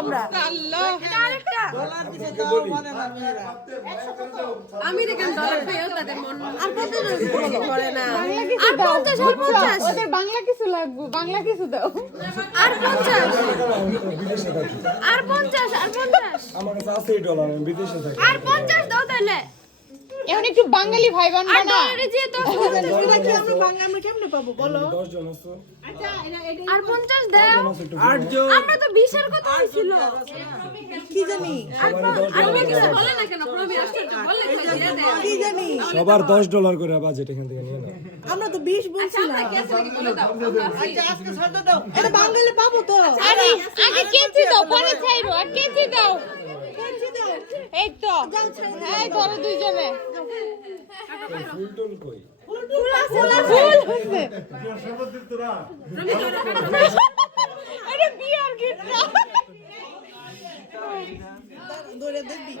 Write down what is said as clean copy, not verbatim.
আমরা আল্লাহ এটা আরেকটা আমেরিকান ডলার পেয়েও তাদের মন আর কত করে না আর 50 আর 50 ওদের বাংলা কিছু লাগবে বাংলা কিছু দাও আর 50 বিদেশে থাকি আর 50 আর 50 আমার কাছে আছে $8 আমি বিদেশে থাকি আর 50 দাও তাহলে এখন একটু বাঙালি ভাই বোন আর না ডলারে যে তো আমরা কেমনে পাবো বলো 10 জন আছো আর 50 দাও আমরা তো 20 এর কথা হইছিল কি জানি আর আমি কিছু বলে না কেন প্রবীর আশ্চর্য বললে তো দিয়ে দে কি জানি সবার $10 করে বাজেট এখান থেকে নিয়ে নাও আমরা তো 20 আচ্ছা বলছিলাম আমরা কি আছে নাকি বলে দাও আমরা আছি। এটা বাঙালি পাবো তো আরে আগে কেচি দাও পরে ছাইরো আর কেচি দাও এই তো এই ধরো দুইজনে ফুল টুল কই ফুল আছে আরে বিয়ার গিট না দৌড়ে দেখবি